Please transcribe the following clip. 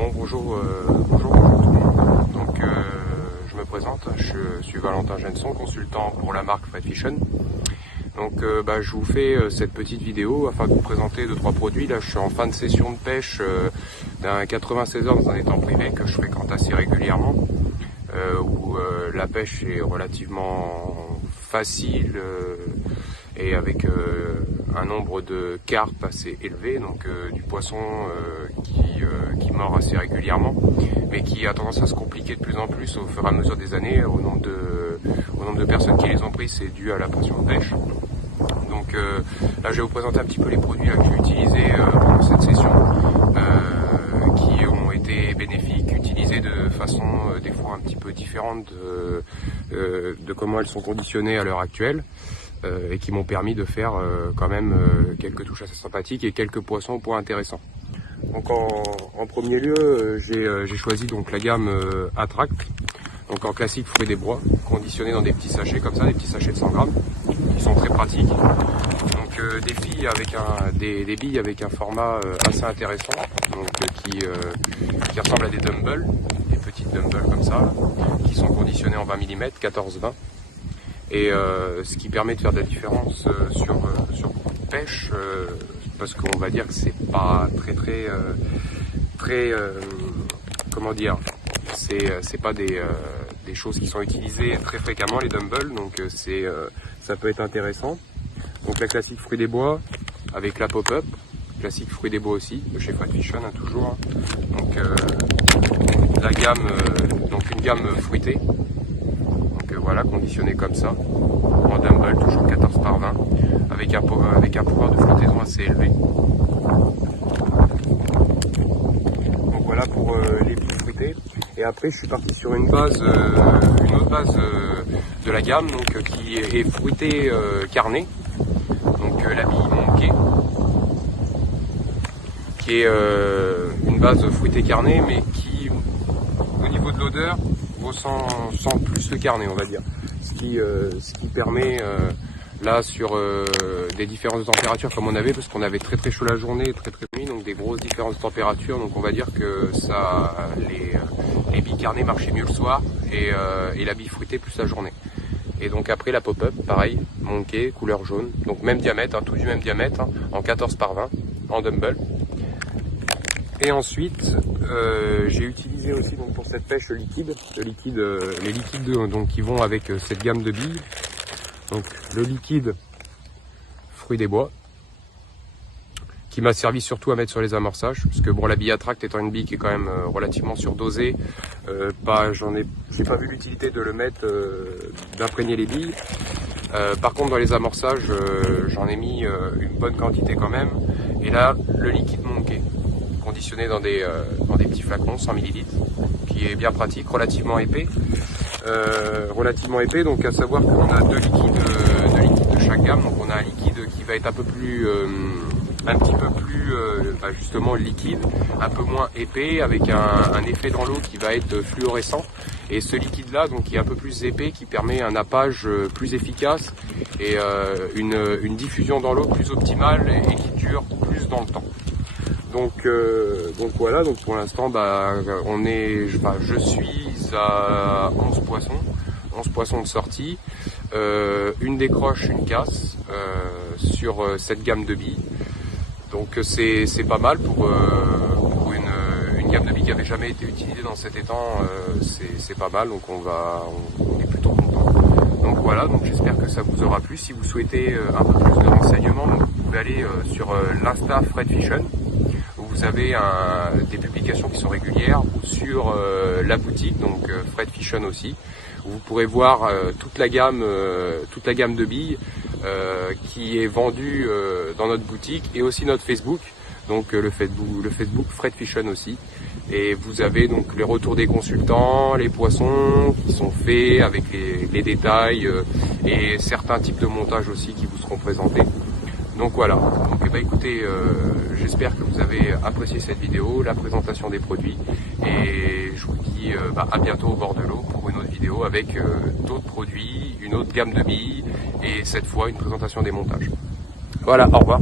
Bonjour tout le monde. Donc je me présente, je suis Valentin Genson, consultant pour la marque Fred Fishon. Donc je vous fais cette petite vidéo afin de vous présenter 2-3 produits. Là je suis en fin de session de pêche d'un 96 heures dans un étang privé que je fréquente assez régulièrement, où la pêche est relativement facile et avec un nombre de carpes assez élevé, donc du poisson qui mord assez régulièrement, mais qui a tendance à se compliquer de plus en plus au fur et à mesure des années. Au nombre de personnes qui les ont pris, c'est dû à la pression de pêche. Donc là je vais vous présenter un petit peu les produits que j'ai utilisés pendant cette session, qui ont été bénéfiques, utilisés de façon des fois un petit peu différente de comment elles sont conditionnées à l'heure actuelle. Et qui m'ont permis de faire quand même quelques touches assez sympathiques et quelques poissons au point intéressants. Donc en premier lieu, j'ai choisi donc la gamme Attract, donc en classique fruits des bois, conditionnés dans des petits sachets comme ça, des petits sachets de 100 grammes, qui sont très pratiques. Donc des billes avec un format assez intéressant, donc qui ressemblent à des dumbbells, des petites dumbbells comme ça, qui sont conditionnés en 20 mm, 14-20. Et ce qui permet de faire de la différence sur beaucoup de pêche, parce qu'on va dire que c'est pas très comment dire, c'est pas des choses qui sont utilisées très fréquemment, les dumbbells, donc ça peut être intéressant. Donc la classique fruits des bois avec la pop-up, classique fruits des bois aussi de chez Fred Fishon, toujours. Donc la gamme, donc une gamme fruitée. Voilà, conditionné comme ça, en dumbbell, toujours 14 par 20, avec un pouvoir de flottaison assez élevé. Donc voilà pour les billes fruitées. Et après je suis parti sur une autre base de la gamme, donc qui est fruitée carnée, donc la bille Monkey, qui est une base fruitée carnée, mais qui au niveau de l'odeur sent plus le carnet, on va dire, ce qui permet là sur des différences de température comme on avait, parce qu'on avait très chaud la journée et très nuit, donc des grosses différences de température, donc on va dire que les billes carnées marchaient mieux le soir et la bille fruitée plus la journée. Et donc après la pop-up, pareil, Monkey, couleur jaune, donc même diamètre, tout du même diamètre, en 14 par 20, en dumbbell. Et ensuite, j'ai utilisé aussi donc pour cette pêche les liquides donc qui vont avec cette gamme de billes. Donc le liquide fruits des bois, qui m'a servi surtout à mettre sur les amorçages, parce que bon, la bille Attract étant une bille qui est quand même relativement surdosée, j'ai pas vu l'utilité de le mettre, d'imprégner les billes. Par contre dans les amorçages, j'en ai mis une bonne quantité quand même. Et là, le liquide Monkey, conditionné dans des petits flacons 100 ml, qui est bien pratique, relativement épais, donc à savoir qu'on a deux liquides de chaque gamme. Donc on a un liquide qui va être un petit peu plus justement liquide, un peu moins épais, avec un effet dans l'eau qui va être fluorescent, et ce liquide là donc qui est un peu plus épais, qui permet un nappage plus efficace et une diffusion dans l'eau plus optimale et qui dure plus dans le temps. Donc voilà, donc pour l'instant je suis à 11 poissons de sortie, une décroche, une casse sur cette gamme de billes. Donc c'est pas mal pour une gamme de billes qui avait jamais été utilisée dans cet étang, c'est pas mal, donc on est plutôt content. Donc voilà, donc j'espère que ça vous aura plu. Si vous souhaitez un peu plus de renseignements, donc vous pouvez aller sur l'Insta Fred Fishon. Vous avez des publications qui sont régulières, ou sur la boutique, donc Fred Fishon aussi, où vous pourrez voir toute la gamme de billes qui est vendue dans notre boutique, et aussi notre Facebook, donc le Facebook Fred Fishon aussi. Et vous avez donc les retours des consultants, les poissons qui sont faits avec les détails et certains types de montages aussi qui vous seront présentés. Donc voilà, donc écoutez, j'espère que vous avez apprécié cette vidéo, la présentation des produits, et je vous dis à bientôt au bord de l'eau pour une autre vidéo avec d'autres produits, une autre gamme de billes, et cette fois une présentation des montages. Voilà, au revoir.